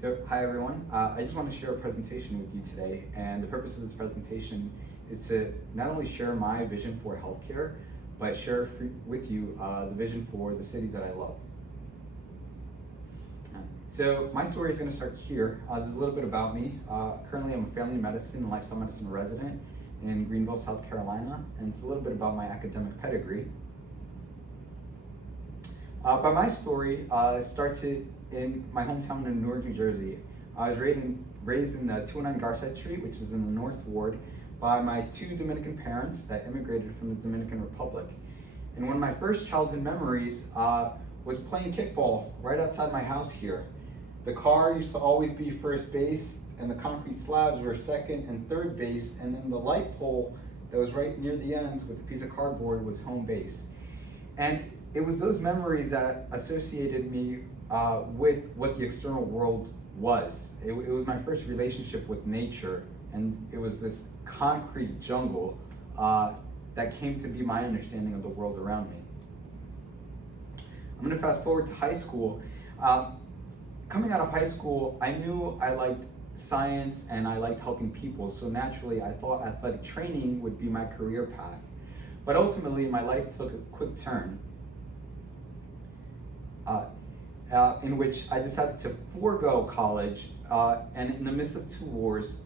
Hi everyone. I just want to share a presentation with you today, and the purpose of this presentation is to not only share my vision for healthcare, but share with you the vision for the city that I love. So my story is going to start here. This is a little bit about me. Currently, I'm a family medicine and lifestyle medicine resident in Greenville, South Carolina, and it's a little bit about my academic pedigree. But my story started in my hometown in Newark, New Jersey. I was raised in the 209 Garside Street, which is in the North Ward, by my two Dominican parents that immigrated from the Dominican Republic. And one of my first childhood memories was playing kickball right outside my house here. The car used to always be first base, and the concrete slabs were second and third base, and then the light pole that was right near the end with a piece of cardboard was home base. And it was those memories that associated me with what the external world was. It was my first relationship with nature, and it was this concrete jungle that came to be my understanding of the world around me. I'm going to fast forward to high school. Coming out of high school, I knew I liked science and I liked helping people, so naturally I thought athletic training would be my career path. But ultimately, my life took a quick turn in which I decided to forego college and in the midst of two wars,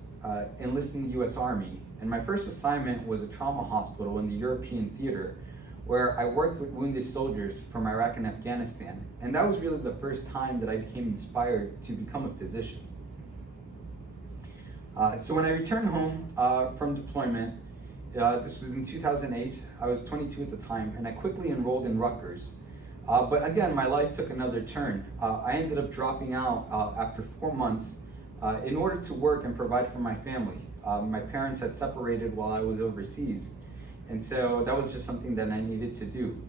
enlist in the U.S. Army. And my first assignment was a trauma hospital in the European theater, where I worked with wounded soldiers from Iraq and Afghanistan. And that was really the first time that I became inspired to become a physician. So when I returned home from deployment, this was in 2008, I was 22 at the time, and I quickly enrolled in Rutgers. But again, my life took another turn. I ended up dropping out after 4 months in order to work and provide for my family. My parents had separated while I was overseas, and so that was just something that I needed to do.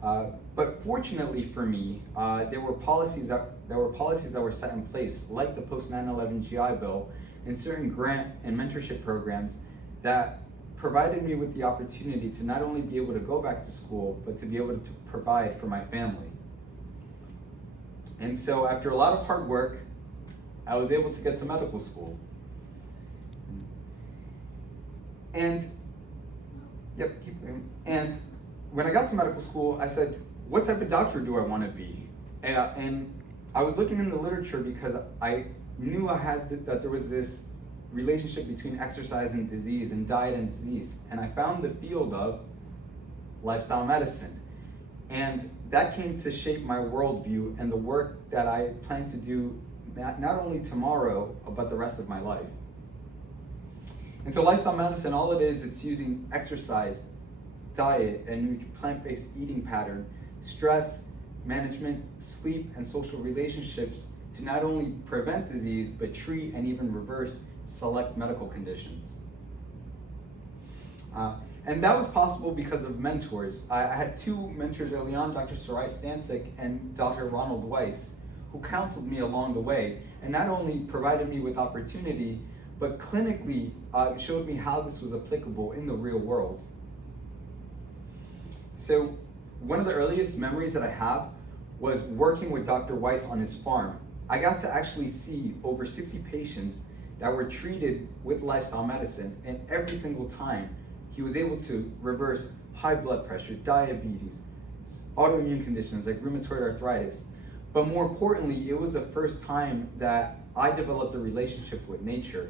But fortunately for me, there were policies that were set in place, like the post 9/11 GI Bill, and certain grant and mentorship programs that provided me with the opportunity to not only be able to go back to school, but to be able to provide for my family. And so after a lot of hard work, I was able to get to medical school. And when I got to medical school, I said, what type of doctor do I want to be? And I was looking in the literature because I knew that there was this relationship between exercise and disease and diet and disease. And I found the field of lifestyle medicine. And that came to shape my worldview and the work that I plan to do not only tomorrow, but the rest of my life. And so lifestyle medicine, all it is, it's using exercise, diet, and plant-based eating pattern, stress management, sleep, and social relationships to not only prevent disease, but treat and even reverse select medical conditions. And that was possible because of mentors. I had two mentors early on, Dr. Sarai Stancic and Dr. Ronald Weiss, who counseled me along the way and not only provided me with opportunity, but clinically showed me how this was applicable in the real world. So one of the earliest memories that I have was working with Dr. Weiss on his farm. I got to actually see over 60 patients that were treated with lifestyle medicine, and every single time he was able to reverse high blood pressure, diabetes, autoimmune conditions like rheumatoid arthritis. But more importantly, it was the first time that I developed a relationship with nature.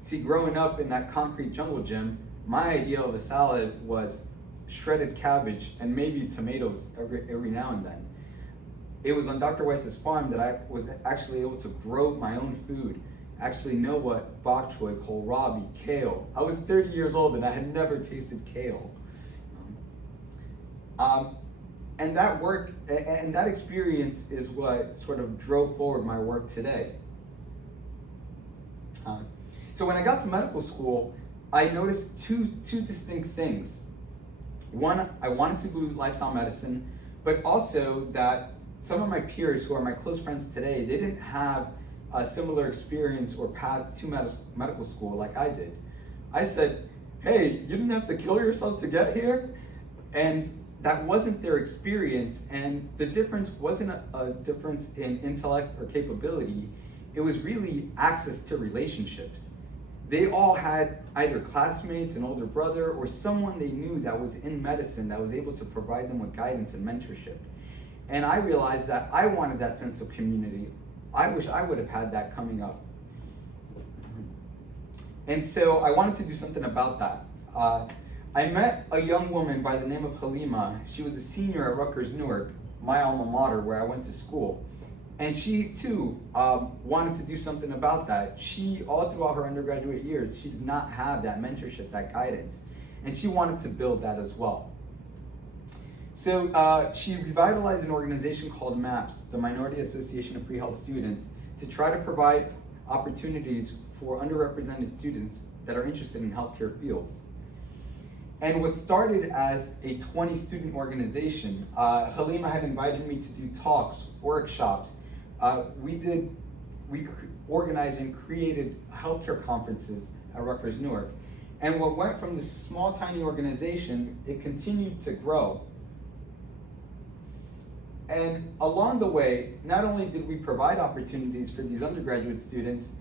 See, growing up in that concrete jungle gym, my idea of a salad was shredded cabbage and maybe tomatoes every now and then. It was on Dr. Weiss's farm that I was actually able to grow my own food, actually know what bok choy, kohlrabi, kale. I was 30 years old and I had never tasted kale. And that work and that experience is what sort of drove forward my work today. So when I got to medical school, I noticed two distinct things. One, I wanted to do lifestyle medicine, but also that some of my peers who are my close friends today, they didn't have a similar experience or path to medical school like I did. I said, hey, you didn't have to kill yourself to get here? And that wasn't their experience, and the difference wasn't a difference in intellect or capability. it was really access to relationships. They all had either classmates, an older brother, or someone they knew that was in medicine that was able to provide them with guidance and mentorship. And I realized that I wanted that sense of community. I wish I would have had that coming up. And so I wanted to do something about that. I met a young woman by the name of Halima. She was a senior at Rutgers Newark, my alma mater, where I went to school. And she too wanted to do something about that. She, all throughout her undergraduate years, she did not have that mentorship, that guidance. And she wanted to build that as well. So she revitalized an organization called MAPS, the Minority Association of Pre-Health Students, to try to provide opportunities for underrepresented students that are interested in healthcare fields. And what started as a 20-student organization, Halima had invited me to do talks, workshops. We organized and created healthcare conferences at Rutgers Newark. And what went from this small, tiny organization, it continued to grow. And along the way, not only did we provide opportunities for these undergraduate students,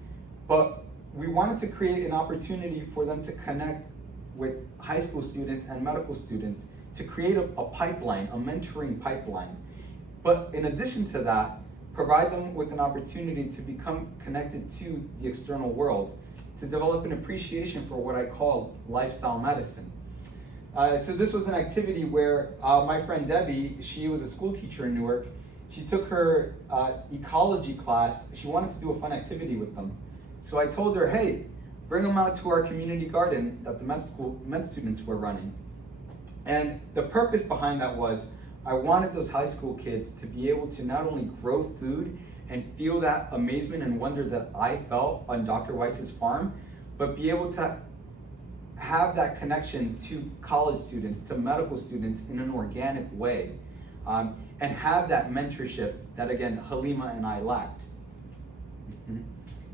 but we wanted to create an opportunity for them to connect with high school students and medical students to create a pipeline, a mentoring pipeline. But in addition to that, provide them with an opportunity to become connected to the external world, to develop an appreciation for what I call lifestyle medicine. So this was an activity where my friend Debbie, she was a school teacher in Newark. She took her ecology class. She wanted to do a fun activity with them. So I told her, hey, bring them out to our community garden that the med students were running. And the purpose behind that was, I wanted those high school kids to be able to not only grow food and feel that amazement and wonder that I felt on Dr. Weiss's farm, but be able to have that connection to college students, to medical students in an organic way, and have that mentorship that, again, Halima and I lacked. Mm-hmm.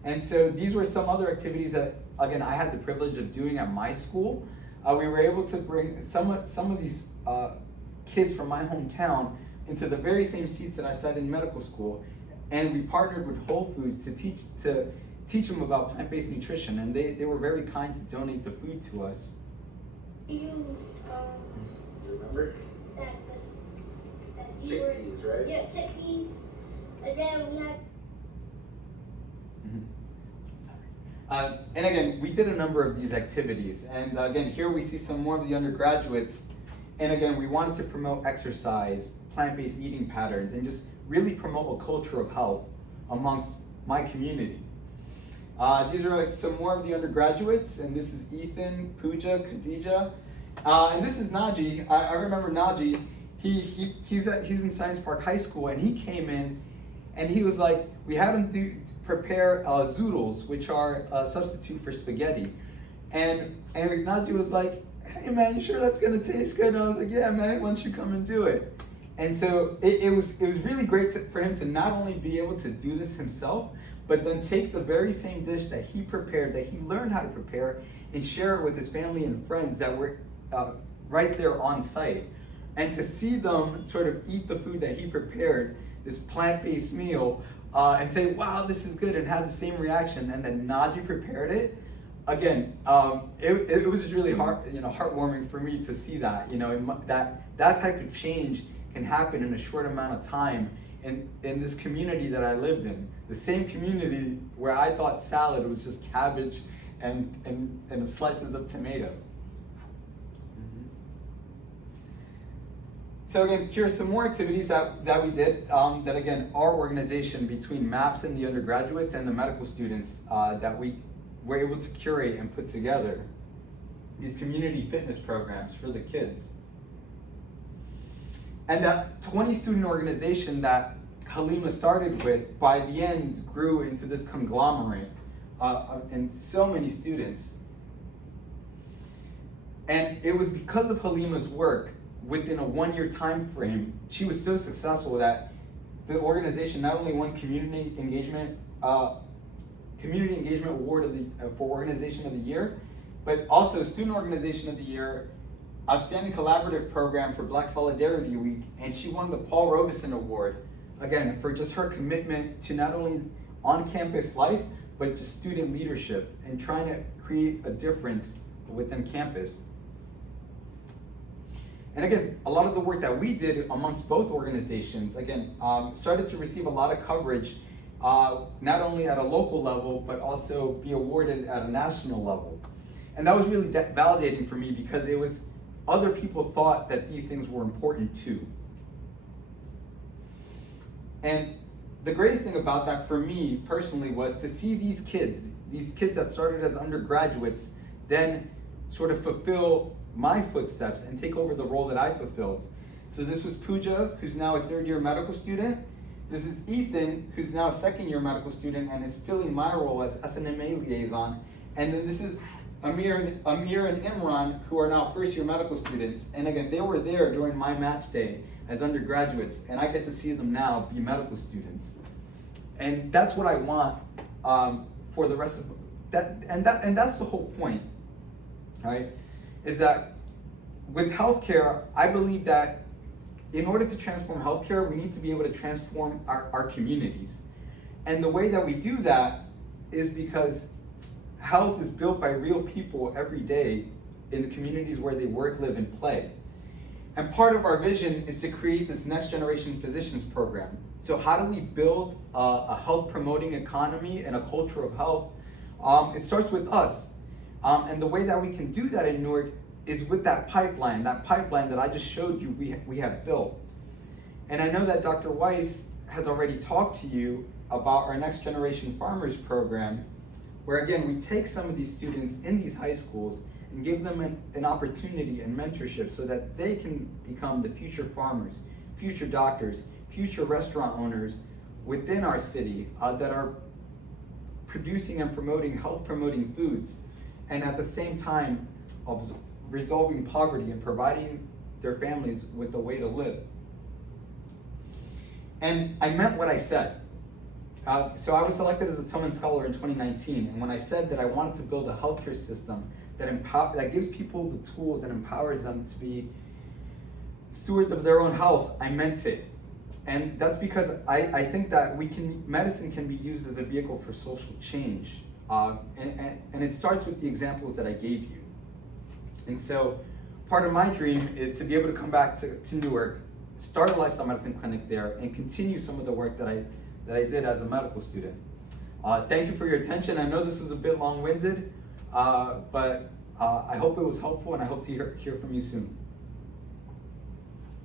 And so these were some other activities that, again, I had the privilege of doing at my school. We were able to bring some of these kids from my hometown into the very same seats that I sat in medical school, and we partnered with Whole Foods to teach them about plant-based nutrition, and they were very kind to donate the food to us. You remember? that you Chickpeas, were, right? Yeah, chickpeas, and then we had. And again, we did a number of these activities, and again, here we see some more of the undergraduates. And again, we wanted to promote exercise, plant-based eating patterns, and just really promote a culture of health amongst my community. These are some more of the undergraduates, and this is Ethan, Pooja, Khadija, and this is Naji. I remember Naji. He's in Science Park High School, and he came in, and he was like, we had him prepare zoodles, which are a substitute for spaghetti, and Naji was like, hey man, you sure that's gonna taste good? And I was like, yeah man, why don't you come and do it? And so it was really great for him to not only be able to do this himself, but then take the very same dish that he prepared, that he learned how to prepare, and share it with his family and friends that were right there on site. And to see them sort of eat the food that he prepared, this plant-based meal, and say, wow, this is good, and have the same reaction, and then Naji prepared it. Again, it was just really heartwarming for me to see that. That type of change can happen in a short amount of time in this community that I lived in. The same community where I thought salad was just cabbage and slices of tomato. So again, here's some more activities that we did, that again, our organization between MAPS and the undergraduates and the medical students that we were able to curate and put together. These community fitness programs for the kids. And that 20-student organization that Halima started with, by the end, grew into this conglomerate and so many students. And it was because of Halima's work, within a 1-year time frame, she was so successful that the organization not only won Community Engagement Award for Organization of the Year, but also Student Organization of the Year, Outstanding Collaborative Program for Black Solidarity Week, and she won the Paul Robeson Award, again, for just her commitment to not only on-campus life, but just student leadership and trying to create a difference within campus. And again, a lot of the work that we did amongst both organizations, again, started to receive a lot of coverage, not only at a local level, but also be awarded at a national level. And that was really validating for me because it was other people thought that these things were important too. And the greatest thing about that for me personally was to see these kids that started as undergraduates, then sort of fulfill my footsteps and take over the role that I fulfilled. So this was Pooja, who's now a third-year medical student. This is Ethan, who's now a second-year medical student and is filling my role as SNMA liaison. And then this is Amir and Imran, who are now first-year medical students. And again, they were there during my match day as undergraduates, and I get to see them now be medical students. And that's what I want for the rest of that. And that's the whole point, right? Is that with healthcare, I believe that in order to transform healthcare, we need to be able to transform our communities. And the way that we do that is because health is built by real people every day in the communities where they work, live, and play. And part of our vision is to create this next generation physicians program. So how do we build a health promoting economy and a culture of health? It starts with us. And the way that we can do that in Newark is with that pipeline that I just showed you we have built. And I know that Dr. Weiss has already talked to you about our Next Generation Farmers program, where again, we take some of these students in these high schools and give them an opportunity and mentorship so that they can become the future farmers, future doctors, future restaurant owners within our city that are producing and promoting health promoting foods, and at the same time resolving poverty and providing their families with a way to live. And I meant what I said. So I was selected as a Tillman Scholar in 2019, and when I said that I wanted to build a healthcare system that gives people the tools and empowers them to be stewards of their own health, I meant it. And that's because I think that medicine can be used as a vehicle for social change. And it starts with the examples that I gave you. And so part of my dream is to be able to come back to Newark, start a lifestyle medicine clinic there, and continue some of the work that I did as a medical student. Thank you for your attention. I know this was a bit long-winded, but I hope it was helpful, and I hope to hear from you soon.